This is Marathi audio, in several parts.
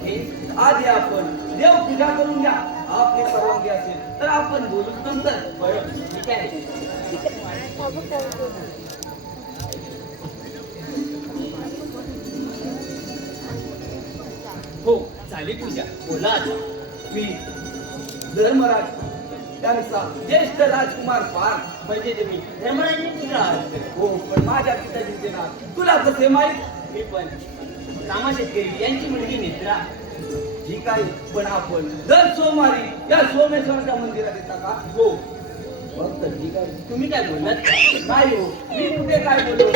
इथे आधी आपण देव पूजा करून घ्या. आपली परवानगी असेल तर आपण बोलू नंतर. बरं ठीक आहे. हो झाली पूजा. बोला आता. मी धर्मराज त्यांचा ज्येष्ठ राजकुमार पार म्हणजे तुम्ही धर्मराजनी पूजा. हो पण माझ्या पिताजींचे नाव तुला कसे माहीत? मी पण रामा शेतकरी यांची मुलगी मित्रा. ठीक आहे पण आपण दर सोमवारी या सोमेश्वराच्या मंदिरात येता का? हो. फक्त ठीक आहे. तुम्ही काय बोललात? नाही हो मी कुठे काय बोललो.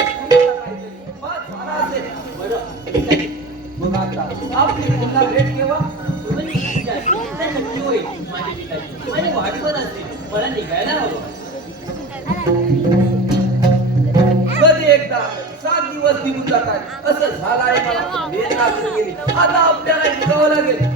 बरं मग आता आपली पुन्हा भेट केव्हा? नक्की होईल. माझे पिताजी माझी वाटवर असते. मला निघायला हवं. कधी एकदा 7 दिवस निघून जातात असं झालं आहे. मला भेट लागून गेली. आता आपल्याला निघावं लागेल.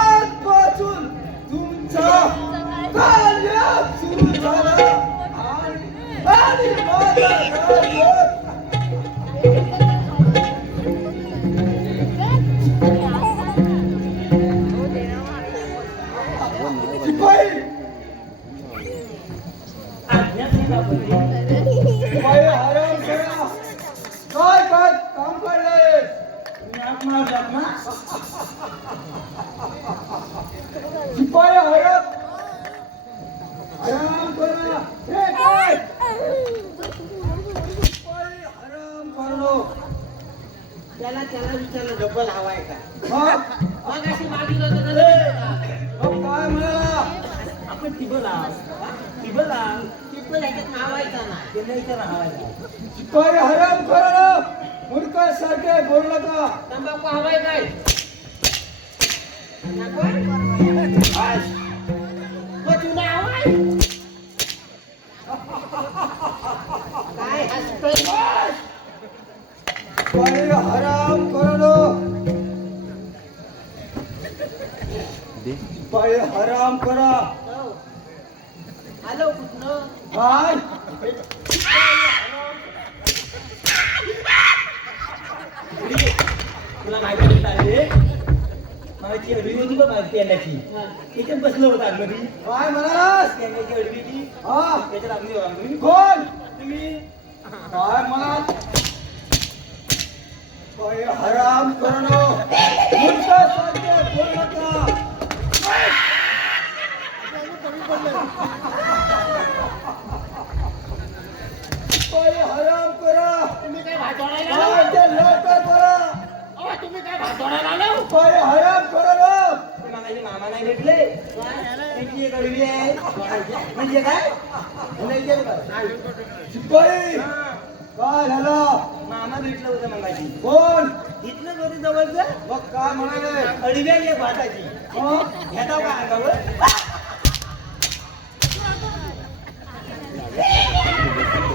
आजपासून तुमचा कार्य सुरू झाला आणि माझा काय काय काम काढलंय? शिपाई हरप आराम करा. हे काय शिपाई आराम करो. त्याला विचारलं डबल हवाय का? मग अशी मागितलं होतं काय म्हणाला? आपण टिबल ह्याच्यात नावायचा ना. त्याला हवायचा. शिपाई आराम करा. मूर्खासारखे बोलू नका. तंबाखू हवाय काय? काय हसतोय? हराम करो. शिपाई हराम करा. आलो कुठनं? काय तुला माहिती आहे माझी अडवी होती बघ पेंड्याची. इथे बसलो होता आतमध्ये. काय म्हणालास? पेंड्याची अडवीची. त्याच्यात आम्ही कोण तुम्ही काय म्हणाल? शिपाई हराम करो. मूर्खासारखे बोलू नका. शिपाई हराम करा. तुम्ही काय भाजवायला काय ते लवकर करा. तुम्ही काय भाजवायला आलो? शिपाई हराम करो. मामाजी मामा नाही भेटले. त्यांची एक अडवी आहे. म्हणजे काय? शिपाई काय झालं? मामा भेटलं होतं मंगाची. कोण? इथलं होते जवळचं. मग काय म्हणाले? अडवी आहे भाताची. घेता का अंगावर?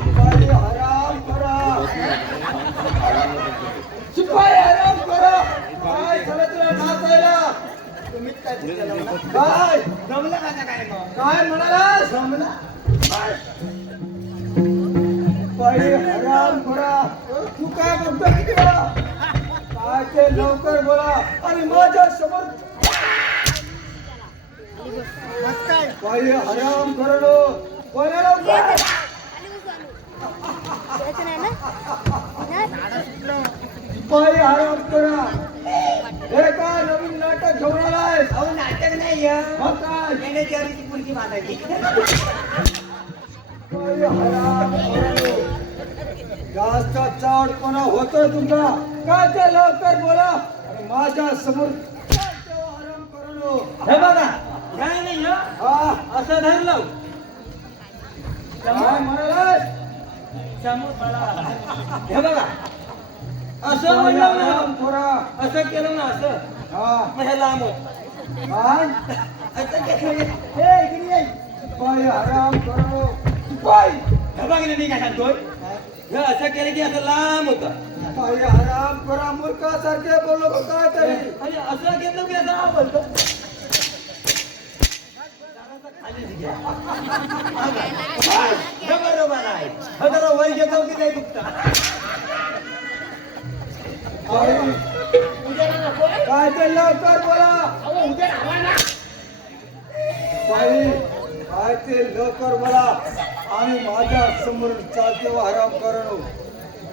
शिपाई हराम करा. शिपाई हराम करा. काय झालं तुला नाचायला? तुम्हीच काय केलं? काय जमलं का काय मग? काय म्हणाला? जमलं. शिपाई हराम करा. तू काय बघतो किती वेळा? काय ते लवकर बोला आणि माझ्या समोर शिपाई हराम करो. कोणाला लवकर शिपाई हराम करा. हे काय नवीन नाटक घेऊन आलाय? अहो नाटक नाही मग काय? येण्याची अडवीची पुरकी मागायची. शिपाई हराम करो. जास्त चावटपणा होतोय तुमचा. काय ते लवकर बोला आणि माझ्या समोर हराम करो. हे बघा काय नाही असं धरलं. काय म्हणालास? हे बघा असं म्हणलं ना. हराम करा. असं केलं ना असं. हा मग हे लांब होत. काय? असं केलं. हे इकडे ये. शिपाई पाय आराम करो पाय हे बघ ना मी काय सांगतोय हे असं केलं की असं लांब होतं पाय आराम करा मूर्खासारखे बोललो का काय तरी आणि असं घेतलं की असं बोलतो बरोबर आहे जरा वर घेतो की नाही दुखता काय ते लवकर बोला बाई काय ते लवकर बोला आम्ही माझ्या समोर चालतो आराम करणं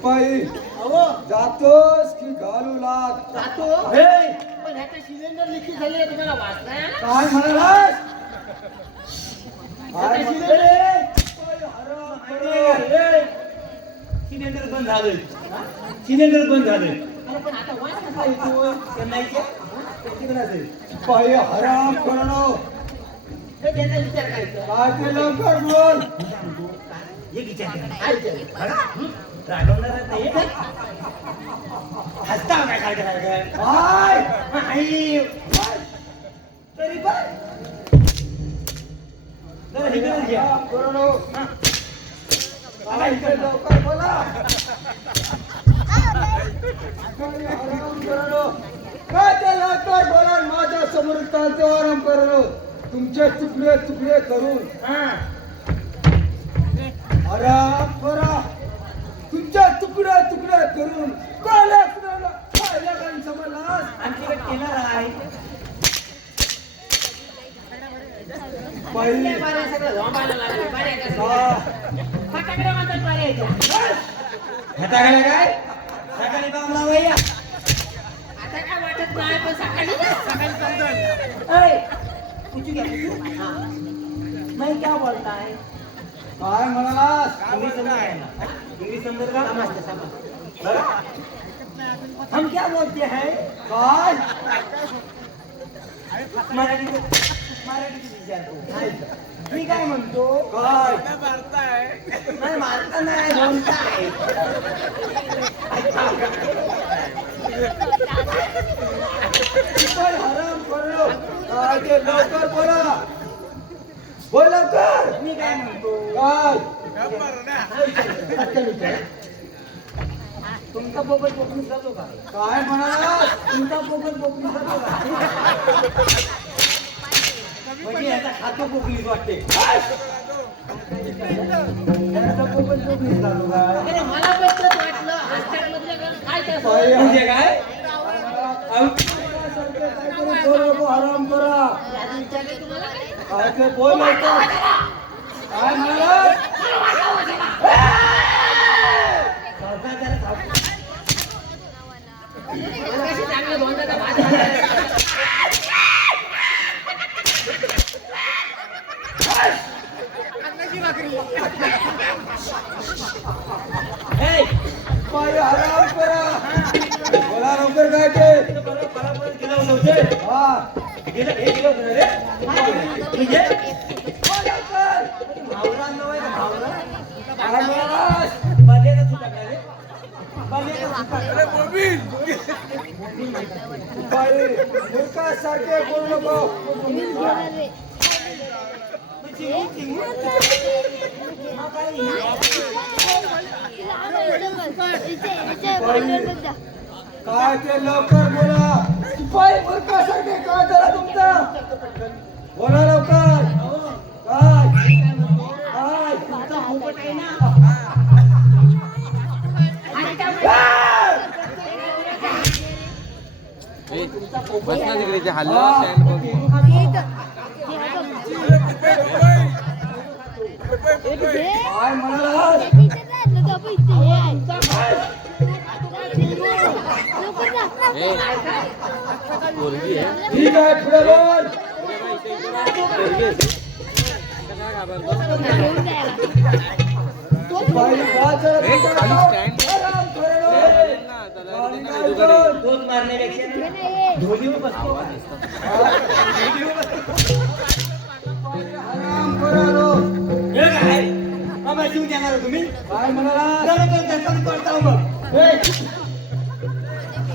बाई जातोस की घालू लाग पण ह्याचं सिलेंडर लिखी झाली तुम्हाला वाचता काय म्हणालास काय सिलेंडर बंद झालं सिलेंडर बंद झालं पण आता वाच कसा येतो पाय आराम करणं हे त्यांना विचार करायचं काय ते लवकर बोल एक विचार काय विचार? रागवणार नाही हसता काय काय करायचं काय आई तरी पण जरा हे करून घ्या आराम करणं काय ते लवकर बोला काय आराम करणं काय ते लवकर बोला माझ्या समोर चालतो आराम करणं तुमचे तुकडे तुकडे करून आराम करा तुमच्या तुकडे तुकडे करून काल्या कुणाला काल्या काही समजलास आमच्याकडे केलं आहे बाई बाऱ्या सगळं झोंबायला लागले. बाऱ्या कसं? हा. फटाकडे म्हणतात बाऱ्याच्या. फटाकडे काय सकाळी बामला भैया आता काय वाटत नाही, पण सकाळी समजेल. अरे पूछू क्या पूछू हाँ मैं क्या बोलता है काय म्हणालास इंग्लिश समझ रहा है ना इंग्लिश समझ रहा है समजते, समजते. हम क्या बोलते हैं काय मराठी विचारतो मी काय म्हणतो काय नाही मारता नाही बोलताय काय हराम करो काय ते लवकर बोला बोल लवकर मी काय म्हणतो काय पटकन विचार. तुमचा पोपट पोकळीत जातो का काय म्हणालास तुमचा पोपट पोकळीत जातो का म्हणजे याचा खातो पोकळीत वाटते याचा पोपट पोकळीत जातो का अरे मला पण तसंच वाटलं. हॉस्टेलमधल्या काय ते असं? बाई, म्हणजे काय सारखे काहीतरी बोल नको हराम करा याचं विचारलं तुम्हाला काय? काय ते बोल लवकर काय म्हणालास सावकार जरा सावकार. मगाशी चांगलं बोलता भात घालायला. ए, बाई हराम करा बोला लवकर काय ते बरोबर गेलं नव्हते हा गेलं हे गेलं होतं रे म्हणजे भावरा नाव आहे का भावरा काय म्हणालास बलेला सुद्धा काय रे बलेला सुद्धा बाई मूर्खासारखे बोल नको काय ते लवकर बोला बाई मूर्खासारखे काय झाला तुमचा बोला लवकर काय काय तुमचा पोपट आहे ना. आणि काय काय म्हणालास ठीक आहे पुढे बोल बाई वाच आराम करो दोन मारण्यापेक्षा धोनीवर बसतो आराम करो हे काय बाबा जीव देणार हो तुम्ही काय म्हणाला जरा तो त्याच्यावर करता मग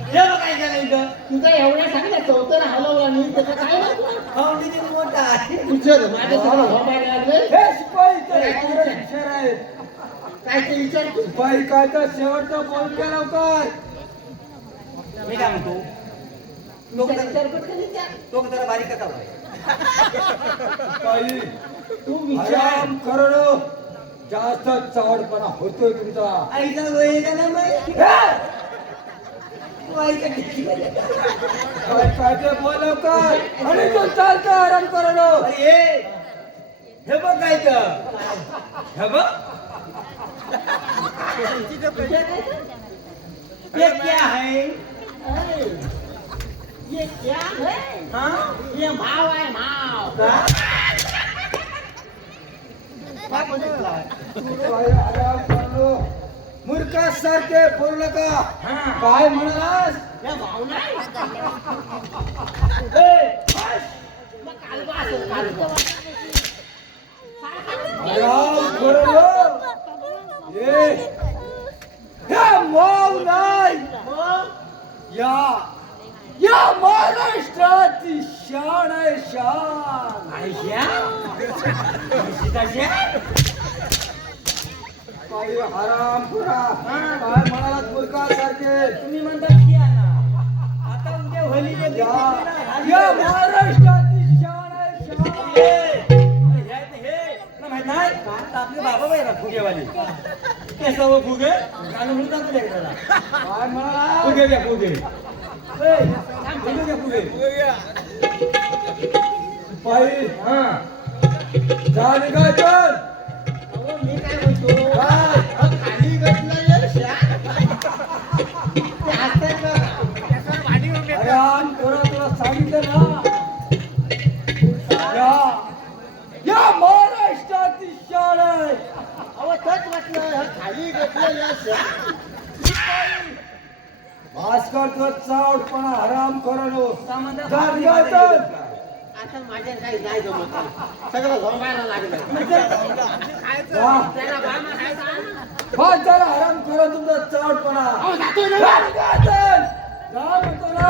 हे बघ काय झालं इथं तुझं तुमचा एवढ्या चांगल्या चौथरा हलवला मी त्याचं काय लागलं? फाउंडेशन मोठा आहे. विचार माझ्यासमोर झोपायला लागले हे शिपाई तर एवढे हुशार आहेत. काय ते विचारतो शिपाई काय तर शेवटचं बोल के लवकर. मी काय म्हणतो विचार पटकन विचार. तो जरा बारीक कसा होय. शिपाई तू विचार आराम करणं जास्त चवडपणा होतोय तुमचा. आईचा वय का ना माहिती हे! तू आईच्या ठिकाणी. काय ते बोल लवकर आणि तू चालतं आराम करणं. अरे हे बघ काय तर हे बघ ये क्या है ये क्या है? हाँ ये भाव आहे भाव. काय बोलतो शिपाई आराम करणं मूर्खासारखे बोलू नका. हा. काय म्हणालास? या भाव नाही ए, मग कालवा असेल कालवा. आराम करणं. ये या मौन नाही. या महाराष्ट्राची शान आहे शान. काही आराम करा. काय म्हणालात मूर्खासारखे? तुम्ही म्हणता की आहे ना आता उद्या होली या महाराष्ट्राची शान आहे शान. माहित नाही आता आपले बाबा बाई ना फुगेवाले केस व फुगे गाणं म्हणून दाखवू द्या त्याला काय म्हणाला? फुगे घ्या फुगे फुगे घ्या फुगे पायी हा जा निघायचं. अहो, मी काय म्हणतो काय? अहो, खाली घटना ये श्या. ते हसताय बघा. आराम करा तुला सांगितलं ना. या महाराष्ट्राची शान आहे. अहो तोच म्हटलं हे खाली घेतलं या श्या. भास्कर तुला चावटपणा आराम करणं. सामान्य जा निघायचं. आता माझ्या काही नाही जमत आहे. सगळं झोंबायला लागलं जा. त्याला बामा खायचा. बस जरा आराम करा तुमचा चावटपणा. अहो जातोय ना. जा निघायचं. जा म्हणतो ना.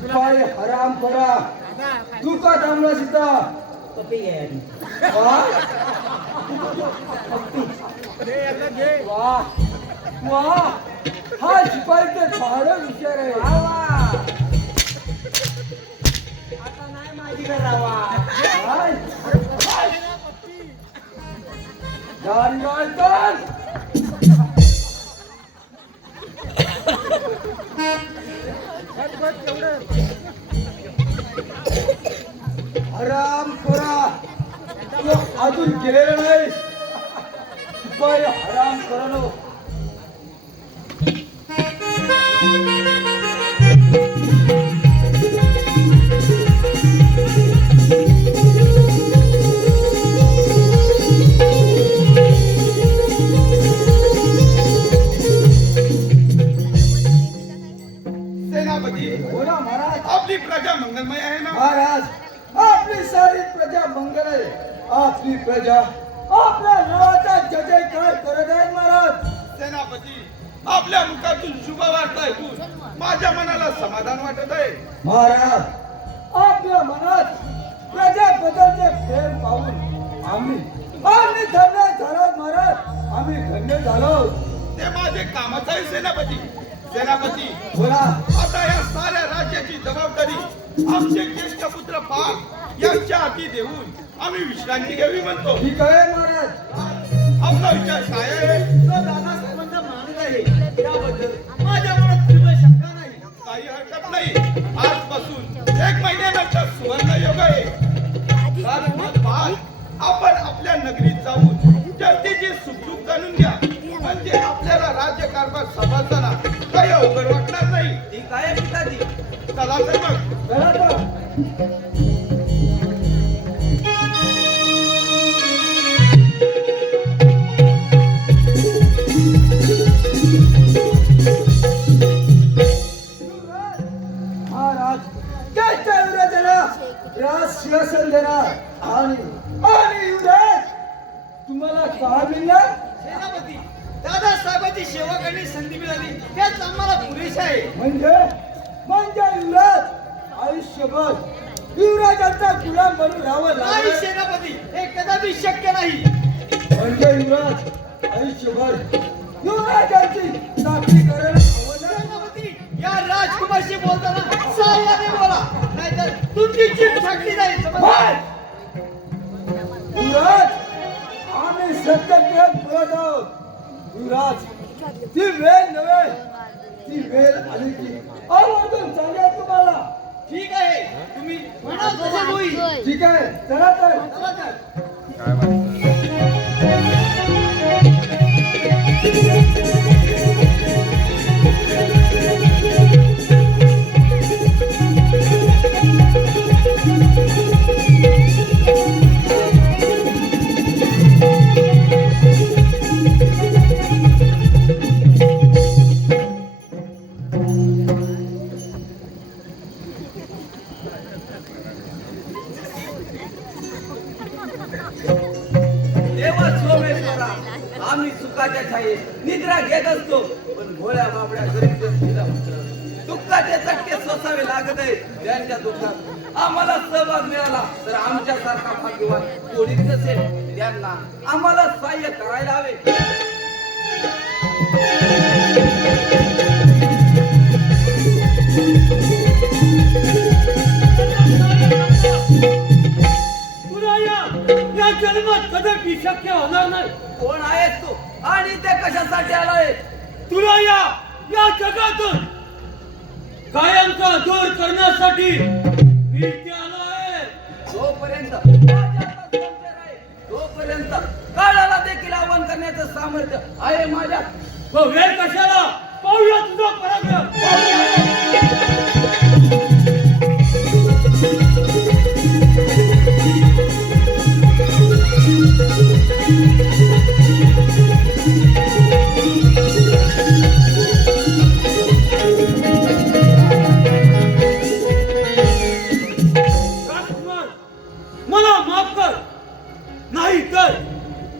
शिपाई आराम करा. तू का थांबला सीता? पप्पी घ्या आधी. वाह वाह हा शिपाई ते फार हुशार आहे. आता नाही माझी करावा काय? जा निघायचं. आराम करा. तू अजून गेलेला नाही. शिपाई आराम करणं. सेनापती बोला महाराज. आपली प्रजा मंगलमय आहे ना महाराज आपली सारी प्रजा मंगल आहे. आपली प्रजा आपल्या नावाचा जयजयकार करत आहेत महाराज. सेनापती आपल्या मुखातून शुभ वार्ता ऐकून माझ्या मनाला समाधान वाटत आहे. महाराज आपल्या मनात प्रजाबद्दलचे प्रेम पाहून आम्ही धन्य झालो महाराज. आम्ही धन्य झालो. ते माझे कामच आहे सेनापती. सेनापती बोला. आता या साऱ्या राज्याची जबाबदारी आमचे ज्येष्ठ पुत्र पाक यांच्या हाती देऊन आम्ही विश्रांती घ्यावी म्हणतो. ठीक आहे महाराज. आपला विचार काय आहे? दादासाहेबांचा मानस आहे त्याबद्दल माझ्या मनात तीव्र शंका नाही. काही हरकत नाही. आजपासून 1 महिन्यानंतर सुवर्ण योग आहे. राजकुमार पाक आपण आपल्या नगरीत जाऊन जनतेची सुखदुःख जाणून घ्या. म्हणजे आपल्याला राज्यकारभार सांभाळताना काही अवघड वाटणार नाही. ठीक आहे पिताजी. चला तर मग. चला तर. महाराज त्याच्या विरोधाला राजशासन देणार आणि युवराज तुम्हाला काय मिळणार? सेनापती दादासाहेबांची सेवा करण्याची संधी मिळाली हेच आम्हाला पुरेसे आहे. म्हणजे म्हणजे युवराज आयुष्यभर युवराजांचा गुलाम बनून राहावं नाही लागेल. सेनापती, हे कदापि शक्य नाही. म्हणजे युवराज आयुष्यभर युवराजांची चाकरी करायला हवं ना. सेनापती, या राजकुमारशी बोलताना साह्याने बोला, नाहीतर तुमची जीभ छाटली जाईल. समजलं? युवराज आम्ही सत्य बोलत आहोत. युवराज ती वेळ नव्हे, ती वेळ आली की आवर्जून सांगेल तुम्हाला. ठीक आहे, तुम्ही म्हणाल तसं होईल. ठीक आहे, चला तर. चला तर. देवा सोमेश्वरा, आम्ही सुखाच्या छायेत निद्रा घेत असतो, पण भोळ्या बाबड्या गरीब व्यक्तीला मात्र दुःखाचे चटके सोसावे लागत आहे. त्यांच्या दुःखात आम्हाला सहभाग मिळाला तर आमच्यासारखा भाग्यवान कोणीच नसेल. त्यांना आम्हाला सहाय्य करायला हवे. या जन्मात कदापि शक्य होणार नाही. कोण आहेस तू आणि ते कशासाठी आलाय? तुला या जगातून कायमचा दूर करण्यासाठी मी इथे आलो आहे. जोपर्यंत माझ्या हातात संशय आहे, तोपर्यंत काळाला देखील आव्हान करण्याचं सामर्थ्य आहे माझ्यात. तो वेळ कशाला? पाहूया तुझा पराक्रम. राजकुमार, मला माफ कर, नाही तर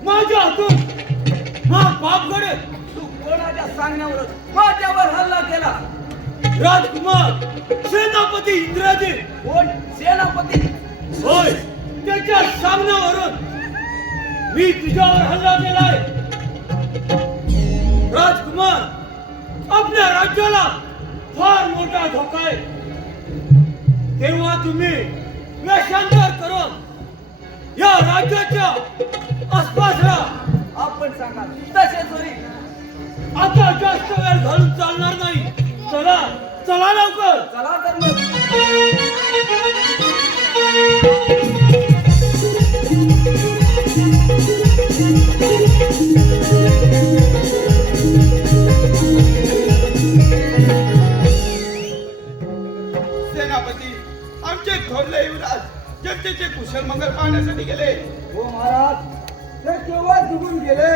माझ्या हातून बाप घडेल. तू कोणाच्या सांगण्यावर माझ्यावर हल्ला केला? राजकुमार, सेनापती इंद्राजी. कोण? सेनापती? होय, त्याच्या सामन्यावरून मी तुझ्यावर हल्ला केलाय. राजकुमार, आपल्या राज्याला फार मोठा धोका आहे. तेव्हा तुम्ही वेषांतर करून या राज्याच्या आसपास राहा. आपण सांगा तसेच होईल. आता जास्त वेळ घालून चालणार नाही. चला चला लवकर. चला तर मग. सेनापती, आमचे थोरले युवराज जनतेचे कुशल मंगल पाहण्यासाठी गेले. हो महाराज, ते केव्हा निघून गेले.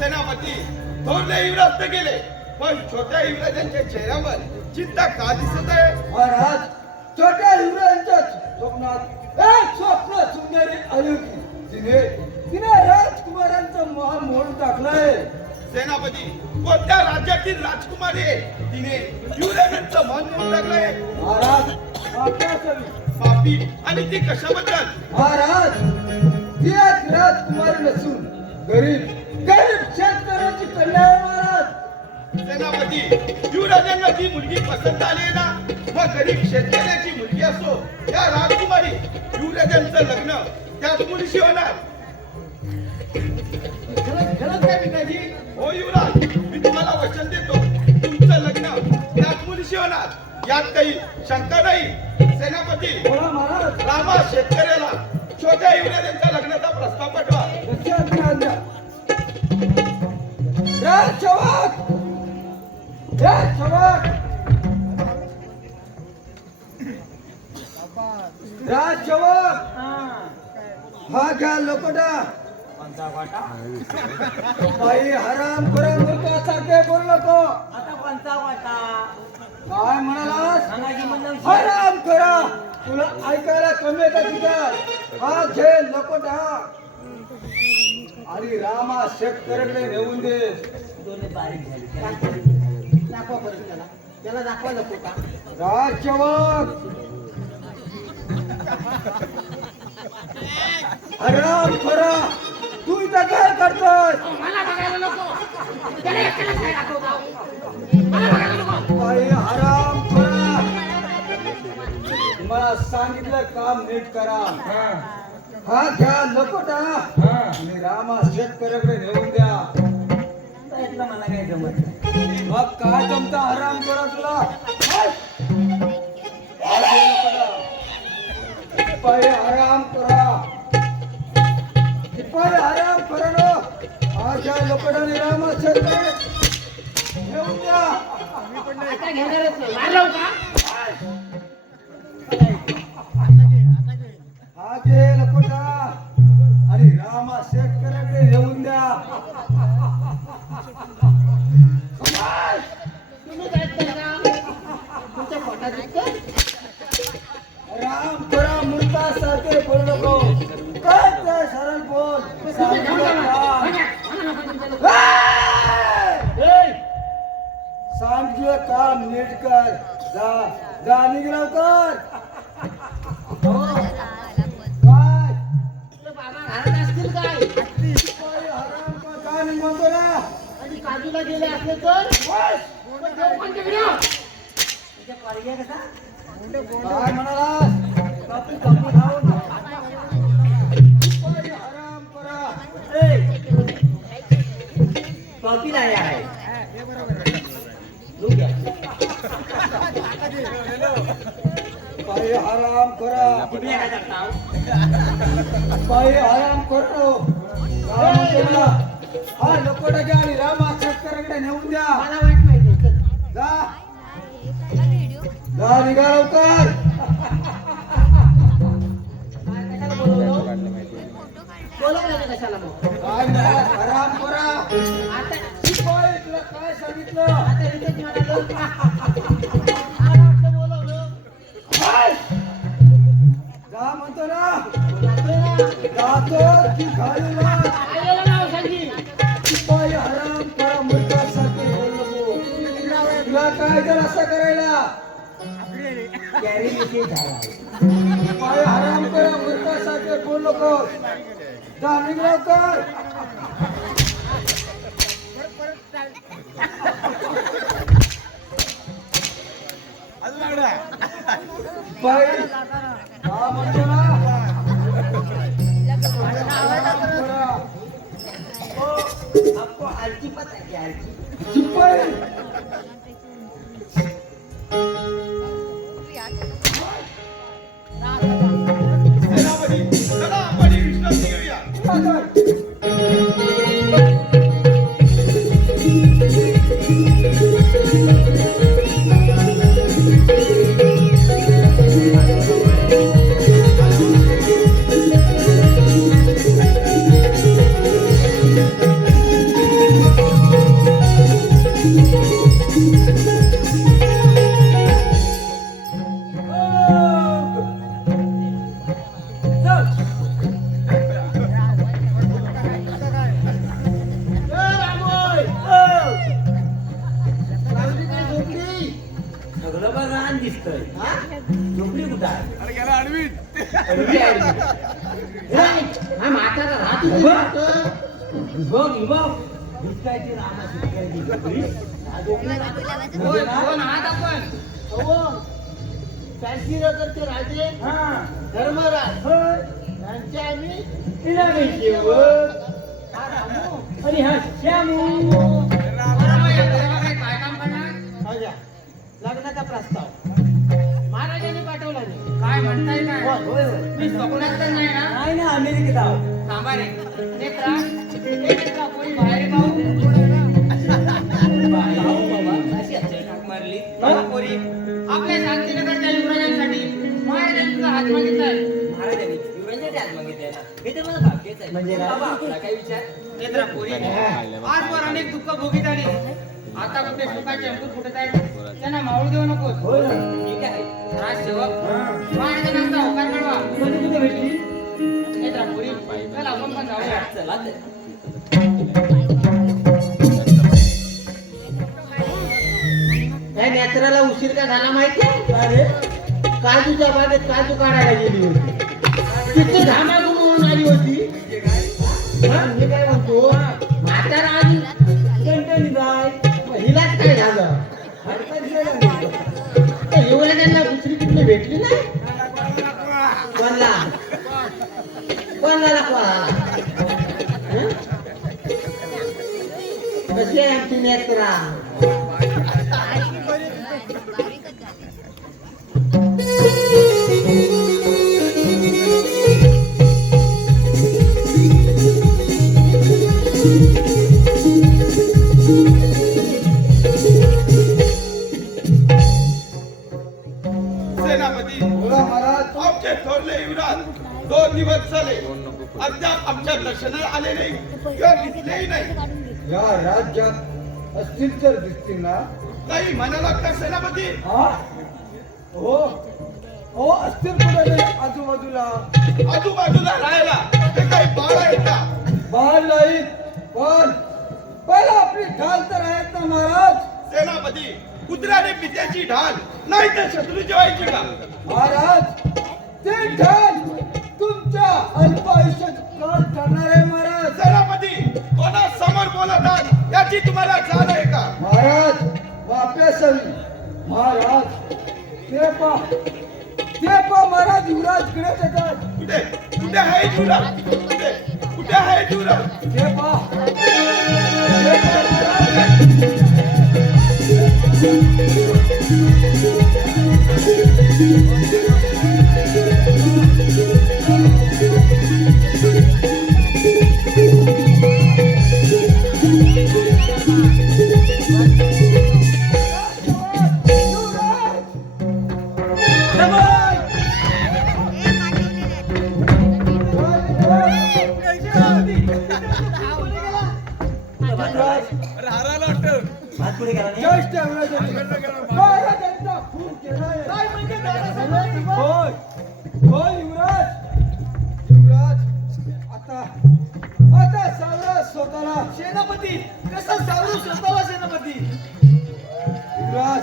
सेनापती, थोरले युवराज तर गेले, पण छोट्या युवराजांच्या चेहऱ्यावर चिंता का दिसत आहे? महाराज, छोट्या हिवऱ्यांच्या स्वप्नात एक स्वप्न सुंदरी आली होती. तिने राजकुमारांचं महाल मोडून टाकलंय. सेनापती, कोणत्या राज्यातील राजकुमारी आहे तिने युवराजांचं मन मोडून टाकलंय? महाराज, आपल्यासाठी पापी, आणि ती कशाबद्दल? महाराज, ती एक राजकुमारी नसून गरीब गरीब शेतकऱ्याची कन्या आहे. महाराज, सेनापती, युवराजांना ती मुलगी पसंत आली आहे ना? मग गरीब शेतकऱ्याची मुलगी असो या राजकुमारी, युवराजांचं लग्न त्याच मुलीशी होणार. खरंच काय पिताजी? हो युवराज, मी तुम्हाला वचन देतो, तुमचं लग्न त्याच मुलीशी होणार, यात काही शंका नाही. सेनापती, बोला महाराज. रामा शेतकऱ्याला छोट्या युवराजांच्या लग्नाचा प्रस्ताव पाठवा. लक्षात घ्या द्या. राजसेवक, राजसेवक, राजसेवक, हा घ्या लोकोटा. बाई हराम खोरा मुलगासारखे बोलू नको. आता कोणता वाटा काय म्हणालास? सांगायची म्हणलं हराम खोरा, तुला ऐकायला कमी येतं तुझ्या. हा घे लोकोटा आणि रामा शेतकऱ्याकडे नेऊन दे. दोन्ही बारीक झाली दाखवा परत त्याला. त्याला दाखवा नको का? राजसेवक हराम खरा तू इथं काय करतोस? मला बघायला नको. त्याला एकट्याला काय दाखवता? मला बघायला नको. बाई हराम खरा मला सांगितलं काम नीट करा. हा घ्या लपटा आणि रामा शेतकऱ्याकडे नेऊन द्या. त्यातलं मला काय जमत नाही. मग काय जमता हराम करा तुला? हा घे लपटा. बाई हराम करा बाई हराम करा ना. हा घ्या लपटाने रामा शेतकऱ्याकडे नेऊन द्या. आता घेणारच नाही. मारलो का? हा घे लपटा आणि रामा शेतकऱ्याकडे नेऊन द्या. तुम्ही काय करता? तुमच्या पोटात दुखतं? राम करा मूर्खासारखे बोलू नको. काय ते सरळ बोल. तुम्ही सांगितलं जाऊ नका. काम. मला नको तुमच्या लोकांना. ए! सांगितलं काम नीट कर. जा जा निघ लवकर. काय तुझे बाबा घरात असतील काय? बाई हराम का काय नाही म्हणतो ना. आणि काजूला गेले असले तर बस. मग देव पण तिकडं. तुझ्या पर्याय कसा? काय म्हणालास? कॉफी कॉफी खाऊन बाई हराम करा. कॉफी नाही आहे. दूध घ्या. बाई हराम करा. तुम्ही काय करता? बाई हराम करतो. काय म्हणतो ना? हा लपटा घ्या आणि रामा शेतकऱ्याकडे नेऊन द्या. मला वाट माहिती चल. जा जा निघा लवकर. काय कशाला बोलवलं? बोलवलं कशाला मग? काय म्हणाला? हराम करा. आता बाई तुला काय सांगितलं? आता इथेच म्हणालो. मला वाटलं बोलवलं. बाई! जा म्हणतो ना. जातोय ना. जातो की खाली मार. आईला नाव सांगी. बाई हराम करा मूर्खासारखे बोल नको. तुला काय जर असं करायला? कॅरी मिठी झाला. बाई हराम करा मूर्खासारखे बोल नको. जा निघ लवकर. बाई हा म्हणतो ना. हराम करा. आपको आलची पता है क्या आलची? चिपळी. सेनापती चला आपण ही विश्रांती घेऊया. सगळं बघ रान दिसतंय. हा? झोपडी कुठं आहे? अरे गेला आडवीत. अडवी आहे. हा म्हातारा राहत नाही वाटतं. बघ ही बघ. भिजकायची रानं भिजकायची झोपडी. हा झोपडी राहते. कोण कोण आहात आपण? हो. फॅन्सी नगरचे राजे हा. धर्मराज होय. यांचे आम्ही तिला माहिती आहे, व. हा रामू. आणि हा श्यामू. काय काम करणार? अजा, लग्नाचा प्रस्ताव महाराजांनी पाठवला नाही. काय म्हणताय काय? होय होय. मी स्वप्नात तर नाही ना. नाही ना अमेरिकेत आहोत. थांबा रे. नेत्रा, नेत्रा, कोणी बाहेर पाहू. भाऊ बाबा अशी अचानक मारली. पोरी, आपल्या शांतीनगरच्या युवराजांसाठी महाराजांनी तुझा हात मागितलाय. महाराजांनी युवराजांच्या हात मागितले ना. हे तर मला भाग्यच आहे. म्हणजे बाबा आपला काय विचार? नेत्रा पोरी, आजवर अनेक दुःख भोगीत आली. आता कुठे सुखाचे अंकुर फुटत आहेत. त्यांना मावळ देऊ नकोस. होय ना. ठीक आहे. राजसेवक, महाराजांचा होकार कळवा. कुठे कुठे भेटली? नेत्रा पोरी, चला आपण पण जाऊया. चला तर. काय यात्रेला उशीर का झाला माहितीये? अरे काजूच्या बागेत काजू काढायला गेली होती. किती घामाघूम होऊन आली होती. हा, मी काय म्हणतो, म्हातारा आली कंटाळी बाय हिलाच काय झालं? हरकत नाही. एवढ्या त्यांना दुसरी कुठली भेटली नाही. कोणला कोणला लपवा? हं? कशी आहे आमची नेत्रा? सेनापती बोला महाराज. आमचे थोरले युवराज 2 दिवस झाले अद्याप आमच्या दर्शनाला आले नाही किंवा दिसलेही नाही. या राज्यात असतील तर दिसतील ना. काही म्हणाला का सेनापती? हा हो हो असतील कुठे नाही आजूबाजूला. आजूबाजूला राहायला ते काही बाळ आहेत का? बाल नाहीत पण पहिला आपली ढाल तर आहेत ना महाराज. सेनापती कुत्र्याने पित्याची ढाल नाही तर शत्रू जेवायची का? महाराज ते ढाल तुमच्या अल्प आयुष्यात काळ ठरणार आहे महाराज. सेनापती कोणा समोर बोलत आहात याची तुम्हाला जाण आहे का? महाराज वाप्यासवी महाराज ते पा महाराज युवराज कडे येतात. कुठे कुठे आहे युवराज? कुठे आहे युवराज? ते पा जस्ट महाराजांचा खून केलाय. होय होय युवराज आता सावरा स्वतःला. सेनापती कसा सावरू स्वतःला सेनापती? युवराज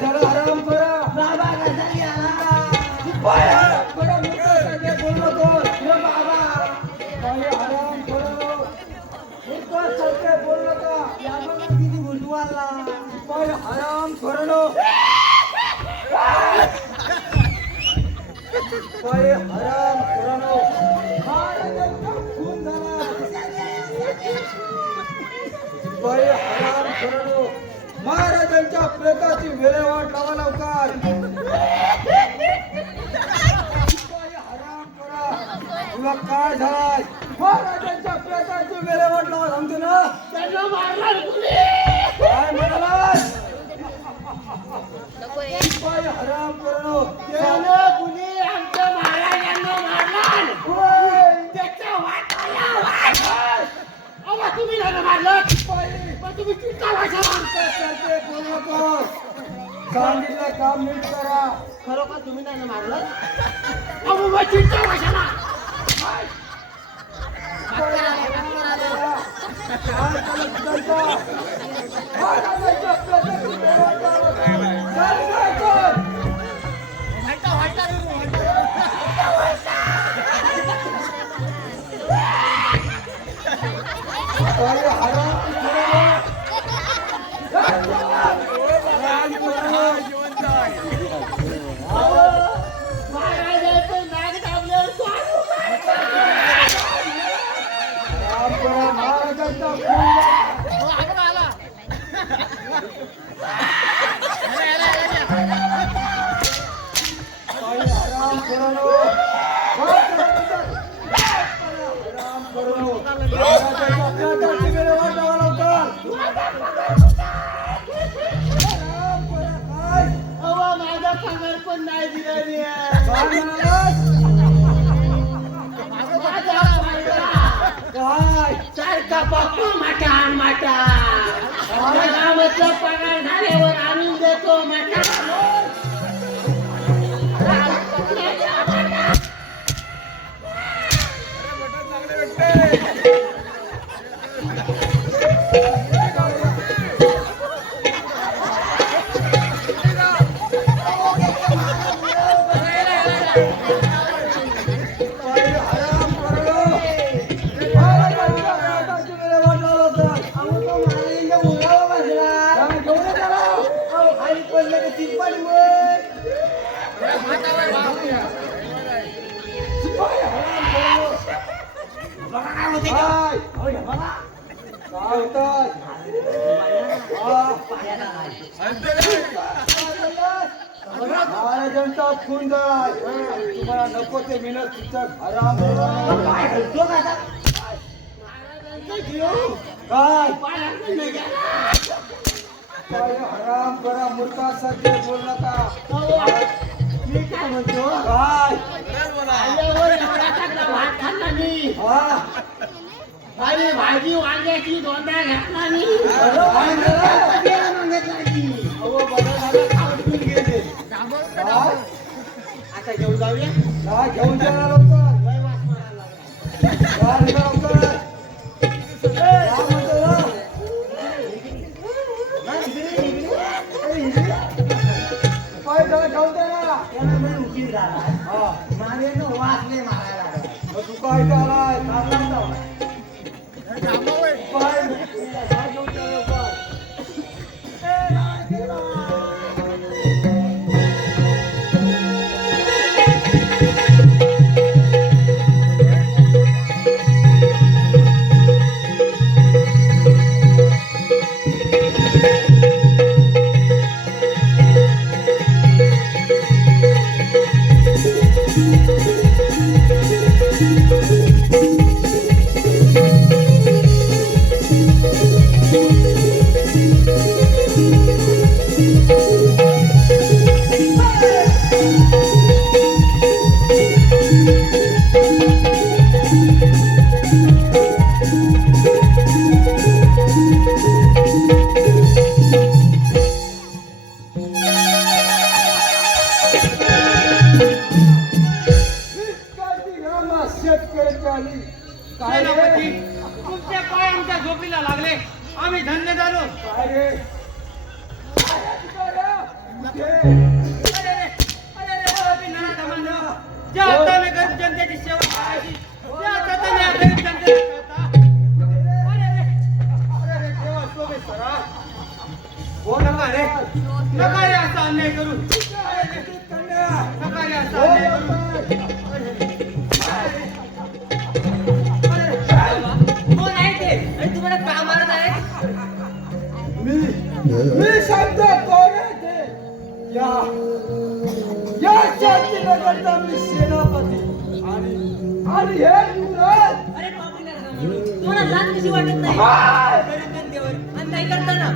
जरा आराम करा. बाबा थोडा मोठा सध्या बोल नको. बाबा आराम करो. मोठा सध्या बोल नका. किती गुंतवाला आराम करणं. आराम करणं. महाराजांचा खून झाला. आराम करणं. महाराजांच्या प्रेताची विल्हेवाट लावा लवकर. आराम करा. तुला काय झालाय? महाराजांच्या प्रेताची विल्हेवाट लावा सांगतो ना. त्यांना मारणार कुणी? काय म्हणालास? आराम करणं. कुणी आमच्या महाराजांना मारणार? त्याच्या वाटाला अहो, तुम्ही नाही मारलं. पण तुम्ही चिंता कशाला? सांगितलं काम नीट करा. खरोखर तुम्ही नाही मारलं. अहो मग चिंता कशाला? महाराजांचं नाक दाबल्यावर माझा पगार पण नाही दिला. काय सारखं नुसता पप्पा मटण गावाचा पगार झाल्यावर आणून देतो मटण महाराजांचा खून जाय तुम्हाला नको ते मिळत तुमचा आराम काय हलतो का आता? काय काय हराम करा मूर्खासारखे बोल नका मी काय म्हणतो काय आल्यावर एवढा चांगला भात खाल्ला मी हा आणि भाजी वांग्याची दोंडा घातला मी काय झालं? बिया मागत नाही. अहो बरं झालं खाऊन पिऊन गेले काय आता घेऊन जाऊया काय घेऊन जाणार लवकर लय वास मारायला लागला. काय निघा लवकर काय म्हणतो ना? काय झालं घेऊन जाणार त्याला लय उशीर झाला हा मागे ना वास लय मारायला लागला. मग तू काय आलाय काय म्हणतो काय घेऊन जा लवकर सेनापती, तुमचे पाय आमच्या झोपीला लागले. आम्ही धन्य झालो. अरे रे, बाबा, नाना धमांडो. ज्या हाताने गरीब जनतेची सेवा करायची, त्या हाताने या गरीब जनतेला कळता. अरे रे, देवा सोमेश्वरा. हो नका रे, नका रे असा अन्याय करू. नका रे असा अन्याय करू. तुम्हाला का मारत आहे? मी सांगतो कोण आहे ते या शांतीनगरचा मी सेनापती आणि हे युवराज अरे बापरे नरसिंह, तुम्हाला लाज कशी वाटत नाही? गरीब जनतेवर आणि काय करताना?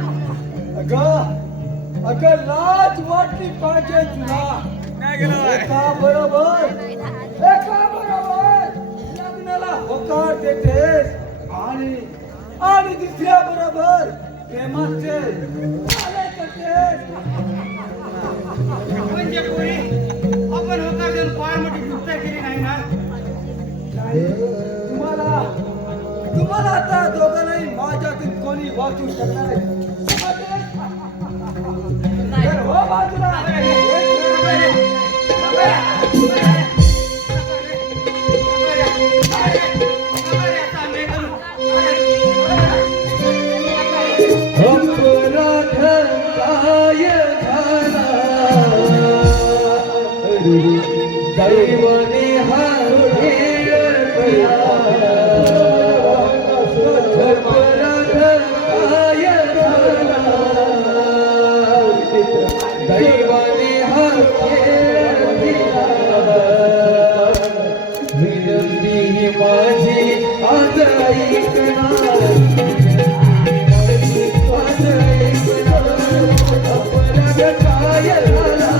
अगं लाज वाटली पाहिजे तुला एका बरोबर लग्नाला होकार देतेस आणि दुसऱ्या बरोबर प्रेमाचे आले करतेस. म्हणजे पोरी, आपण होकार देऊन फार मोठी चूक केली नाही ना? तुम्हाला आता दोघांनाही माझ्यातून कोणी वाचू शकणार तर हो बाजूला. दैवने हा दैवने हा विनंती माझी आज ऐकणार अपराध काय झाला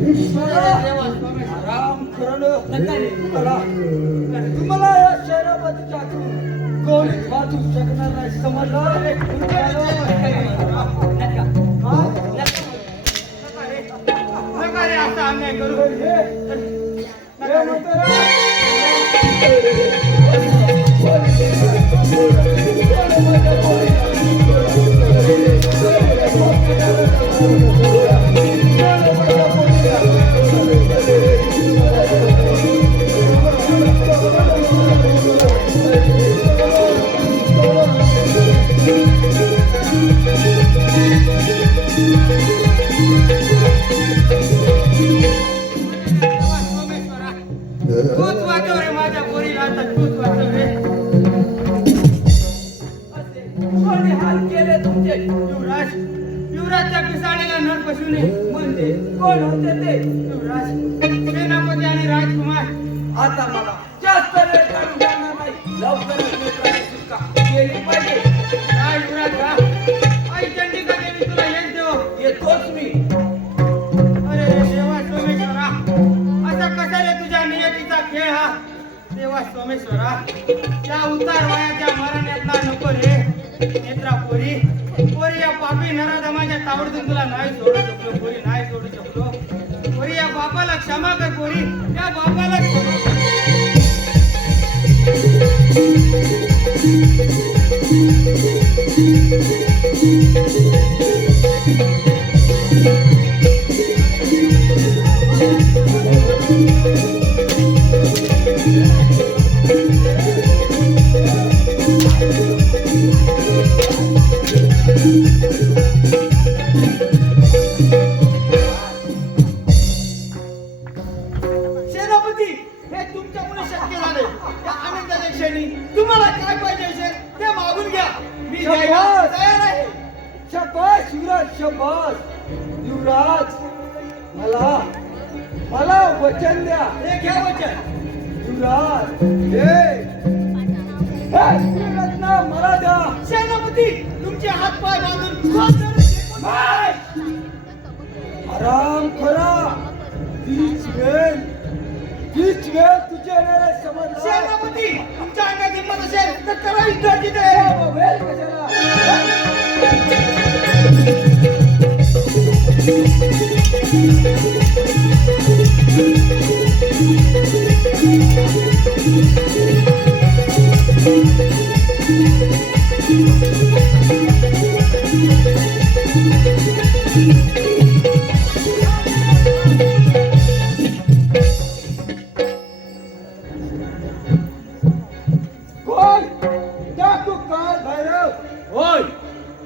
देवा सोमेश्वरा. राम खरं नका रे. तुम्हाला या शहरामध्ये टाकून कोणीच वाचू शकणार नाही समजलं नका. नका रे असा अन्याय करू. देवा सोमेश्वरा. तूच वाचव रे माझ्या पोरीला आता तूच वाचव रे. कोणी हाल केले तुमचे युवराजच्या पिसाळीला नर पशुने म्हणजे कोण होते ते युवराज सेनापती आणि राजकुमार. आता मला जास्त वेळ काढून जाणार नाही लवकरच मित्राची सुटका केली पाहिजे काय युवराज का आई चंडिका देवी तुला यश देव. येतोच मी अरे देवा सोमेश्वरा असा कसा रे तुझ्या नियतीचा खेळ हा. देवा सोमेश्वरा त्या उतार वयाच्या मरण्यातला नको रे. नेत्रा पोरी पोरी या पापी नराधमाच्या तावडून तुला नाही सोडू शकलो. पोरी नाही सोडू शकलो. पोरी या बापाला क्षमा कर. पोरी या बापाला क्षमा कर. सेनापती हे तुमच्यामुळे शक्य झाले. या आनंदाच्या क्षणी तुम्हाला काय पाहिजे असेल ते मागून घ्या. मी द्यायला शाबास. तयार आहे. शबाश युवराज शबाश युवराज मला मला वचन द्या हे घ्या वचन. युवराज हे रत्न मला द्या सेनापती तुमचे हात पाय बांधून स्वातंत्र्य टेकून बाय. आराम खरा तीच वेळ तुझे येणारे समज सेनापती तुमच्या अंगात हिंमत असेल तर करा युद्धाची तयारी. वेळ कशाला कोण डाकू काल भैरव होय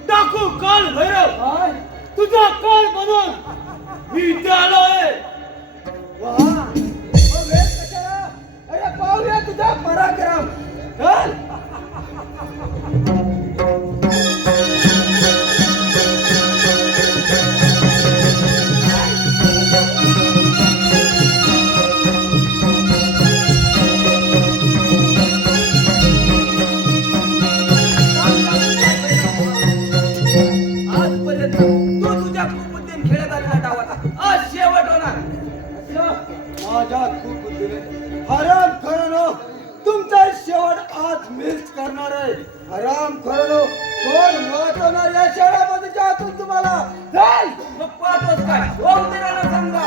डाकू काल भैरव काय तुझा काल बनून मी इथे आलोय. वा वेळ कशाला अरे पाहूया तुझा पराक्रम चल आजपर्यंत तू तुझ्या कुबुद्धीने खेळत आलेला डाव आता आज शेवट होणार माझ्या कुबुद्धीने हराम खरं तुमचा शेवट आज मीच करणार आहे. हराम खरं कोण वाचवणार या शहरामध्ये जातून तुम्हाला चल मग पाहतोस काय ओम तेराला सांगा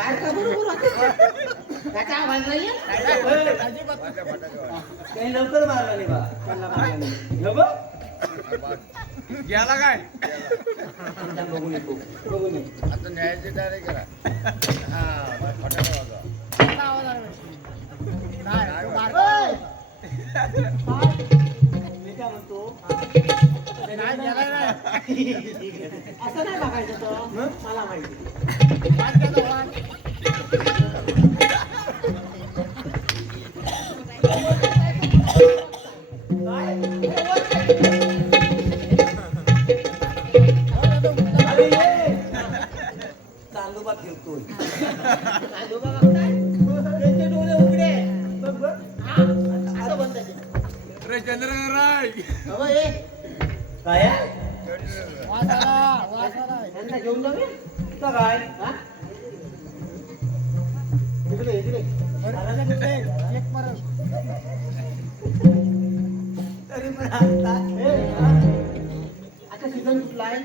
बाहेर का बरोबर होते त्याचा आवाज नाहीये काही लवकर मारला नाही बा त्यांना मारला नाही. हे बघ. गेला काय आता बघून येतो बघून येतो. आता न्यायाची तयारी करा हा फटाका वाजवा मी काय म्हणतो असं नाही बघायचं तर मला माहिती अरे ये. चांदोबा फिरतोय. आजोबा बघताय त्यांचे डोळे उघडे बघ बघ हा असं बनतं रे चंद्रराय बाबा ये काय आहे? त्यांना घेऊन जाऊया का काय हा इकडे इकडे तरी पण आता आता सीझन कुठला आहे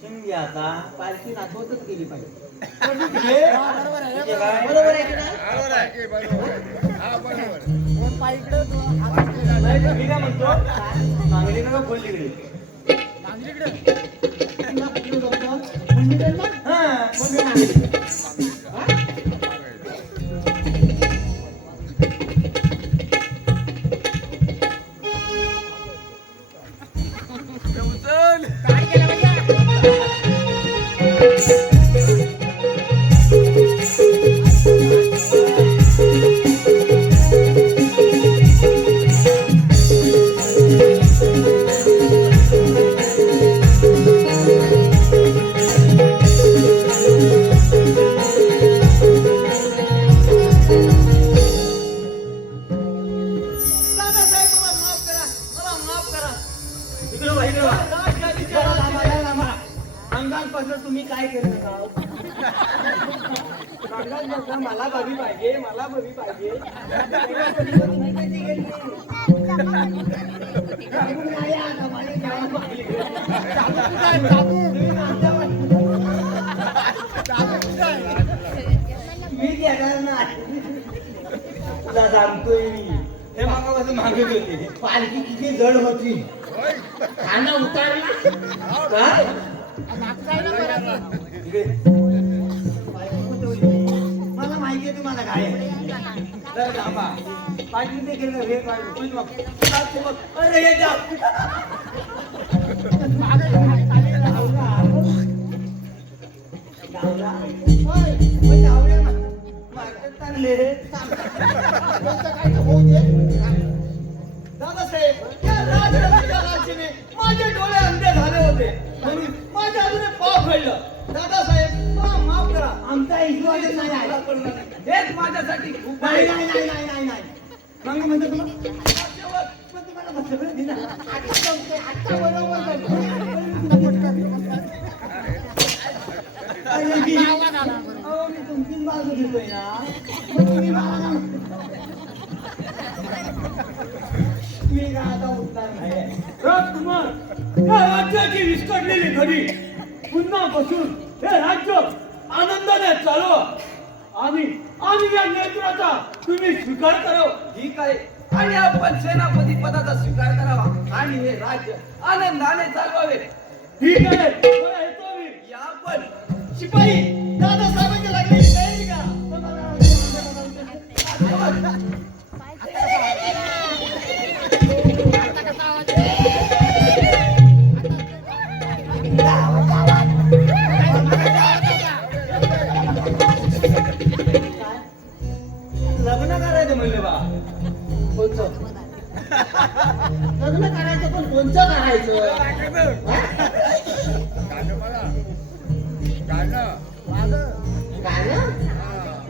शिंगे आता पालखी नाचवतच गेली पाहिजे हे? हे काय? बरोबर आहे की नाही बरोबर आहे की बरोबर हा बरोबर नाही तर मी काय म्हणतो मागणी का बोलली तुला कुठलं जमतं? मंदिराला? हा मंदिर आहे. हा? उचल दादासाहेब मला माफ करा मला माफ करा इकडे वा इकडे वा अंगांपासून तुम्ही काय केलं नका मला बरी पाहिजे मला बरी पाहिजे तुम्ही कशी गेली? चाबूक नाही आता, माझी जान पाहिली. तुम्ही माझ्यावर- मी घेणार नाही तुला सांगतोय मी हे मागापासून मागत होते पालखी किती जड होती खाना उतारला काय इकडे. मला माहिती आहे तुम्हाला काय आहे. जरा थांबा. पाठी ते गेलं हे काय तुम्ही बघ. चालते बघ. अरे हे जा. डावला. होय, पण डावले ना. मार्केट चांगले रे. कोणतं काय तर होऊ दे. दादासाहेब या राजकारणाच्या राशीने माझे डोळे अंधे झाले होते म्हणून माझ्या अजून पाव घडलं. दादासाहेब मला माफ करा. आमचा विश्वासच नाही आहे. मला कळलं नाही. हेच माझ्यासाठी खूप नाही आहे. नाही नाही नाही नाही नाही मग म्हणतो तुला पण तुम्हाला सगळं दिलं. आता जमतंय, आता बरोबर अहो, मी तुमचीच बाजू घेतोय ना मग तुम्ही मला काय मी काय आता उठणार नाही. राजकुमार या राज्याची विस्कटलेली घडी पुन्हा बसून हे राज्य आनंदाने चालवा आणि या नेतृत्वाचा तुम्ही स्वीकार करावा. ठीक आहे आणि आपण सेनापती पदाचा स्वीकार करावा आणि हे राज्य आनंदाने चालवावे. ठीक आहे बरं, येतो मी. या आपण शिपाई दादासाहेबांच्या लग्नाची तयारी का? लग्न करायचं म्हणलं बा. कोणचं लग्न करायचं पण कोणचं करायचं गाणं मला गाणं गाणं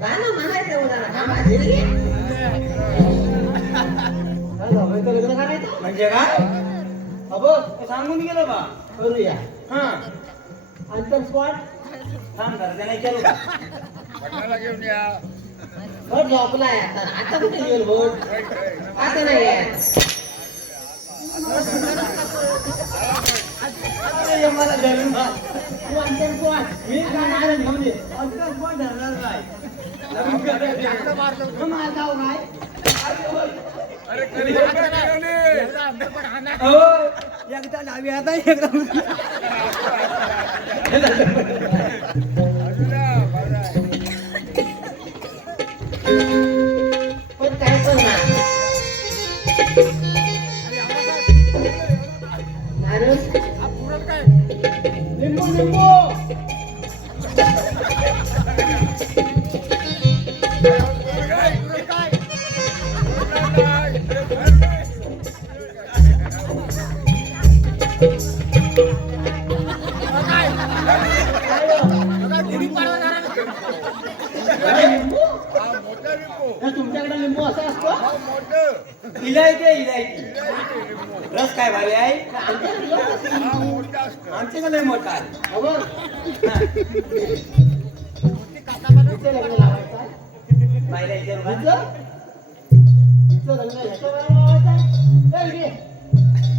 गाणं म्हणायचं उदाहरण का माझी लग्न करायचं म्हणजे काय अबो सांगून गेलं बा. करूया हा अंतर स्पॉट थांब जरा नाही केलं का पटणाला घेऊन या भट झोपलाय आता आता कुठे येईल भट होय, होय. आता नाही आहे. अरे हे मला धरून बा. तू अंतर स्पॉट मी काय घेऊन ये. अंतर पण धरणार मला जाऊ नाही अरे कधी फिरवली? एकदा डावी आता एकदा पण काय करणार नारळ लिंबू लिंबू तुमच्याकडे लिंबू असा असतो इलायची रस काय भारी आहे आमच्याकडे लय मोठा आहे अगं हिचं लग्न लावायचं आहे. पाहिलं इथे बघा. हिचं लग्न ह्याच्या वेळेला लावायचं आहे. ए, इकडे.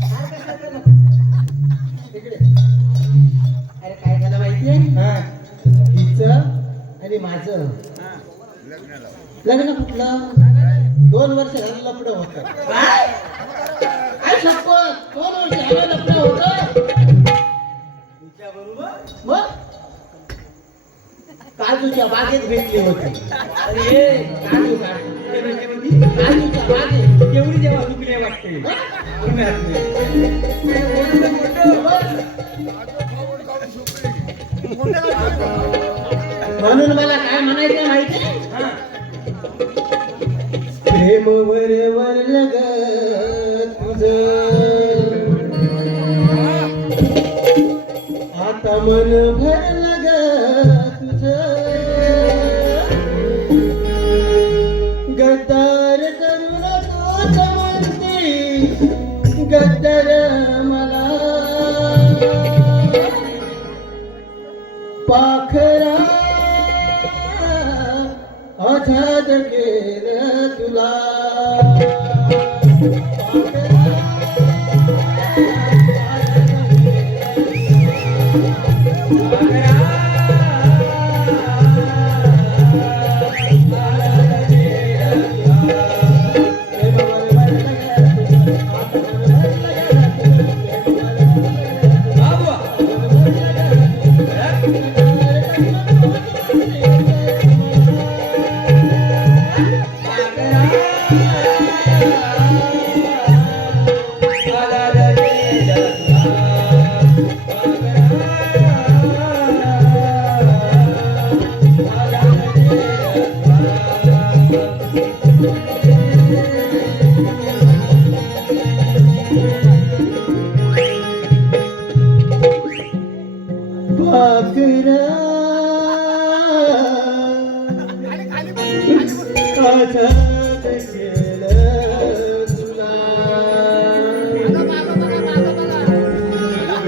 सारखं सारखं नको. इकडे. अरे काय झालं माहितीये हिचं आणि माझं लग्न कुठलं 2 वर्ष झालं लपडं होतं काय? काय शपथ 2 वर्ष झालं लपडं होतं तुमच्या बरोबर मग काजूच्या बागेत भेटली होती अरे काजू काजूच्या बागेत एवढी जेव्हा दुखले वाटते म्हणून मला काय म्हणायचं माहिती प्रेम वरलं ग तुझं आता मन भरलं ग तुझं गद्दार करून तूच म्हणते गद्दार मला पाखरा आझाद केलं तुला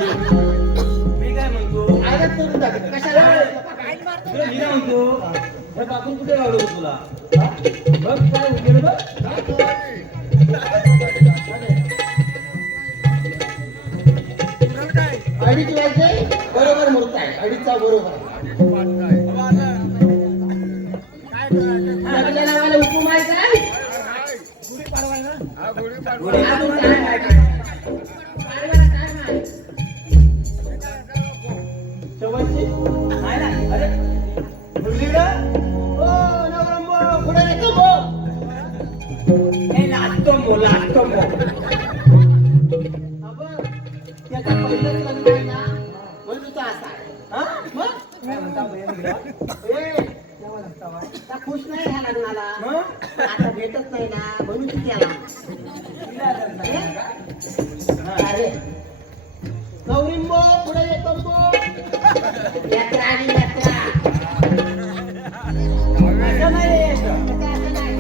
मी काय म्हणतो आदत करून टाकलं. कशाला तुला मी काय म्हणतो हे कापून कुठे लावलं होतं तुला बघ काय उकेल बघ अडीच वाजले बरोबर मुहूर्त आहे अडीचचा बरोबर लग्नाला मला हुकूम आहे काय अजून time आहे. पाडव्याला time आहे. शेवटची नाही ना अरे मुरलीला ओ, नवरंबो, पुढे येतो भो. हे नाचतो अबं, त्याचं पहिलंच लग्न आहे ना म्हणून तो असा आहे. हा मग? काय म्हणता बहीण ए, त्या खुश नाही ह्या लग्नाला मग? पण आता भेटत नाही ना म्हणून ती केला अरे गौरींबो पुढे येतो बो. यात्रा आणि यात्रा असं नाही यायचं. असं नाही.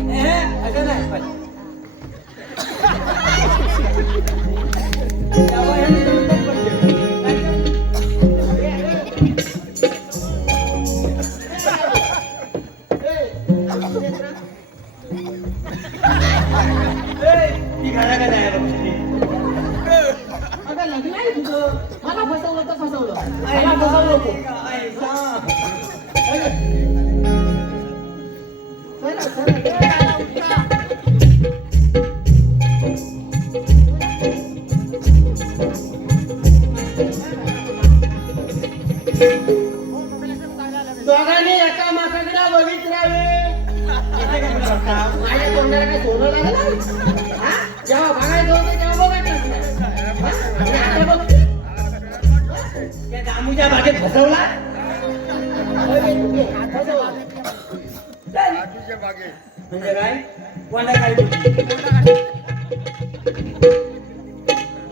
असं नाही पण. तेव्हा हे निमित्तच पडते. ती घराकडे आहे बघ. अगं लग्न आहे तुझं मला फसवलं तर फसवलं मला फसवलं नको दोघांनी एका माकाकडे बघित राहावे. माझ्या तोंडाला काय सोनं लागलं? हा? जेव्हा बघायचं होतं तेव्हा बघायचं नाही. हा? आणि आता बघते. त्या दामूच्या बागेत फसवला. फसवला. राजूच्या बागेत. म्हणजे काय कोणा काय बोलली?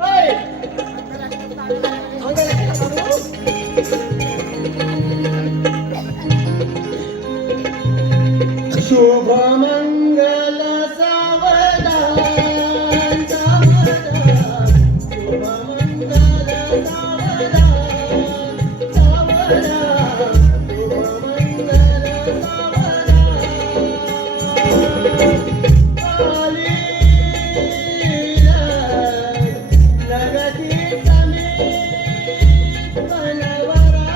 ओय! शुभ मंगल सावधान सावधान शुभ मंगल सावधान सावधान शुभ मंगल सावधान लगती समीप बनवरा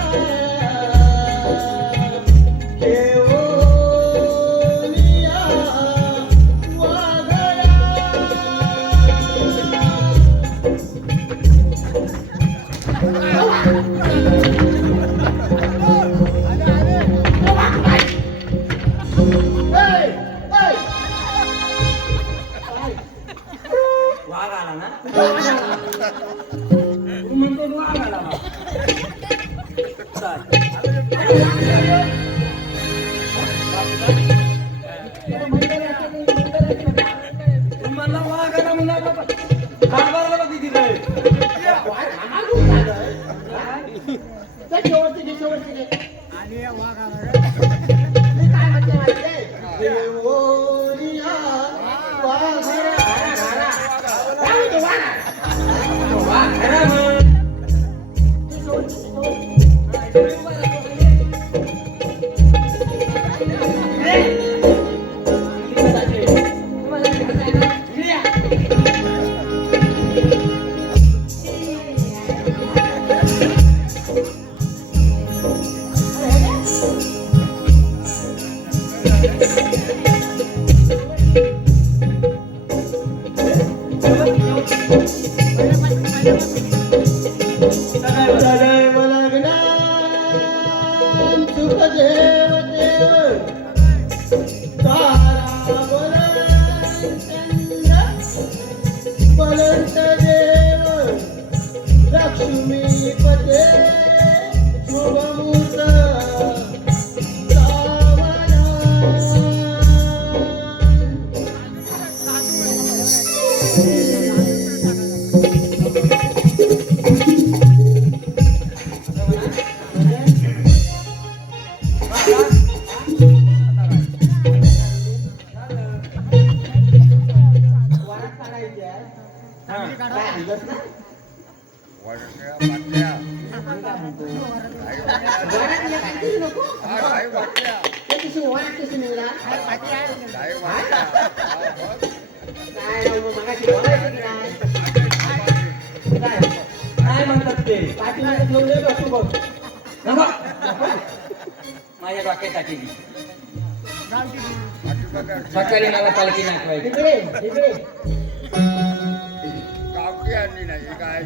केवलिया वाघरा वाघ आला ना तू म्हणतो वाघ आला बा. तू म्हणला वाघ आला म्हणला बाबा कारभारला बघ किती रे. सदैव लग्नान सुखदेव देव तारा बलंत देव लक्ष्मीपते शुभमूर्त वरच्या बाटल्या. काही बाटल्या. हा, काही बाटल्या. काही बाटल्या. काय म्हणतात ते नको. माझ्या डोक्यात टाकेली सकाळी मला पालखी नाचवायची. गावठी आणली नाही काय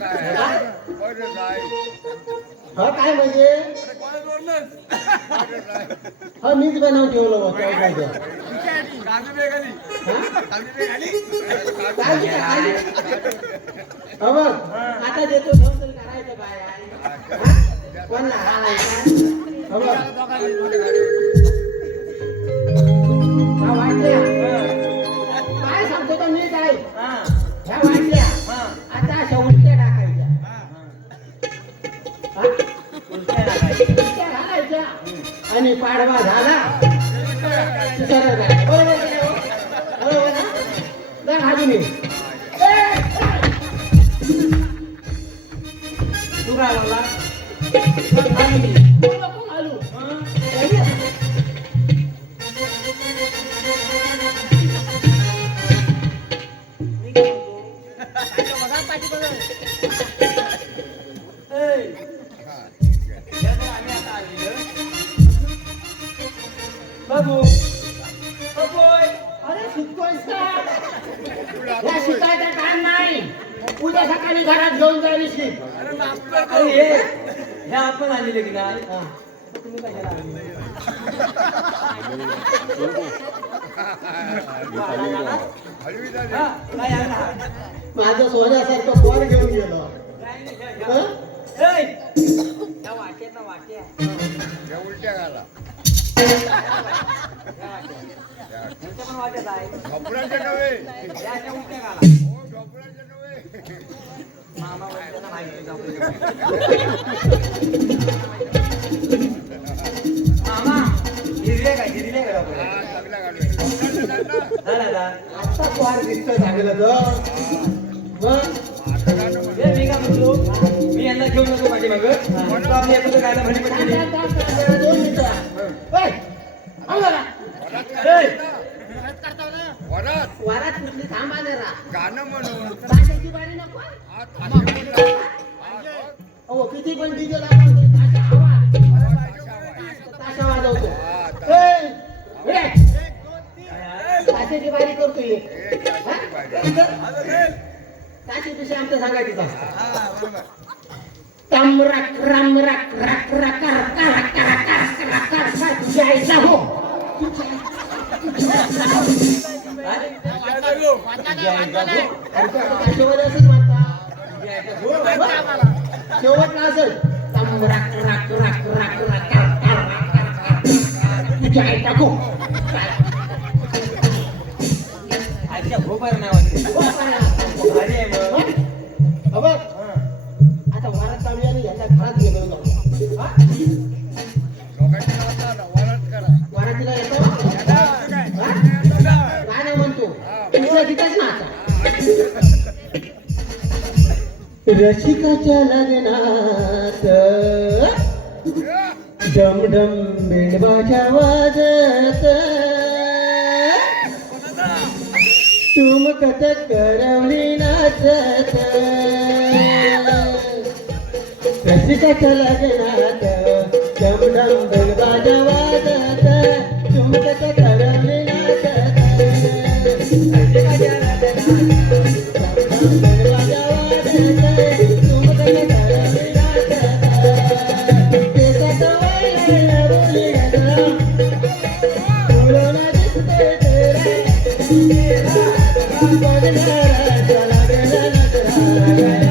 काय बरं नाही. काय म्हणजे हा मीच बनवून ठेवलं होतं आता देतो करायचं बाय कोणला काय सांगतो का मी काय ह्या वाटल्या आता अशा उलट्या टाकायच्या उलट्या घालायच्या आणि पाडवा झाला की सरळ करायचं. बरोबर की नाही हो? बरोबर ना? जा घालून ये. तू काय बोलला घालून ये. नको घालू. बाबू अरे शिकतोयस का? या शिकायचं काम नाही. उद्या सकाळी घरात घेऊन जाईल शिक. अरे हे हे आपण आणले की नाही हा. तुम्ही कशाला आले? हलवी झाली. हा, काय आणला? माझं सोन्यासारखं पोर घेऊन गेलो हं? ए, त्या वाट्यात ना वाट्या. त्या उलट्या घाला त्यांच्या पण वाट्यात आहे. ढोपळाच्या नव्हे त्या अशा उलट्या घाला. हो ढोपळाच्या नव्हे मामा वगैरे माहिती आपल्याला. मामा हिरवे का हिरवे का डॉक्टर? हा चांगला घालूया ढोपळाच्या दांडा. हा दादा. आता पोर दिसतं चांगलं तर मग आता गाणं म्हण. ए, मी काय म्हणतो मी यांना घेऊन येतो माझी मग आम्ही येतो गायला म्हणे पण केली. दोन मिनिटं. ओय, आऊ जरा. ए, वरात वरात कुठली थांबा जरा गाणं म्हणून ताशाची बारी नको हा थांबा म्हणून. हा, बघ. अहो किती पण डीजे लावतो ताशा आवाज ताशा वाजवतो हा, ए, ए, ताशाची बारी करतोय एक तासाची बारी. ताशाविषयी आमचं सांगायचं असतं. हा, बरोबर. तम रक रम रक रक रक रक रक रक रक रक रक तुझ्या आईचा हो शेवटला असेल तम रक रक रक रक रक तुझ्या आई टाकू आजच्या भोपाळ नावाचे भारी आहे मग. आता वरात चालू आणि यांच्या घरात गेलो जाऊ हा? दोघांची नावं सांगा, वरात करा. वरातीला येतो गाणं म्हणतो तुझं तिथंच ना आता रसिकाच्या लग्नात डमडम बेडबाच्या वाजत तुमकत करवली नाचत रसिकाच्या लग्नात डमडम बेडबाच्या वाजत तुमकत करवली नाचत रसिकाच्या लग्नात डमडम बेडबाच्या वाजत तुमकत करवली नाचत केसात वाळलेल्या बोली गजरा फुलवला दिसते तेरा बघणारा लागला नजरा